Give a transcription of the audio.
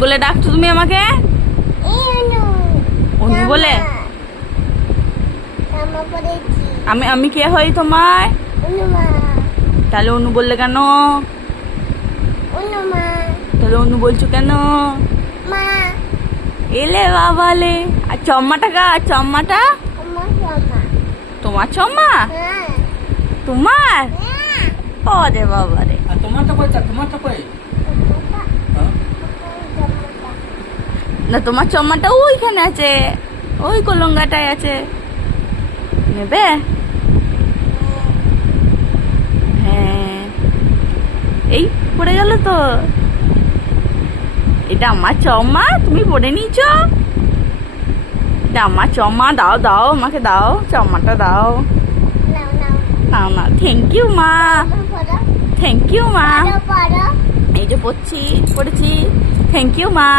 বলে ডাকছো তুমি আমাকে? অনু বলে? আমি আমি কে হই তোমার? তাহলে অনু বললে কেন? তাহলে অনু বলছো কেন? এলে বাবালে। আর চম্মাটা গা, চম্মাটা তোমার চম্মা? তোমার? ওরে বাবা রে। না তোমার চম্মাটা ওইখানে আছে, ওই কলঙ্গাটায় আছে। নেবে? হ্যাঁ। এই পড়ে গেল তো। এটা আমার চম্মা, তুমি পড়ে নিয়েছ? এটা আমার চম্মা, দাও দাও আমাকে দাও, চম্মাটা দাও। নাও না, থ্যাংক ইউ মা, থ্যাংক ইউ মা। এই যে পড়ছি, পড়েছি, থ্যাংক ইউ মা।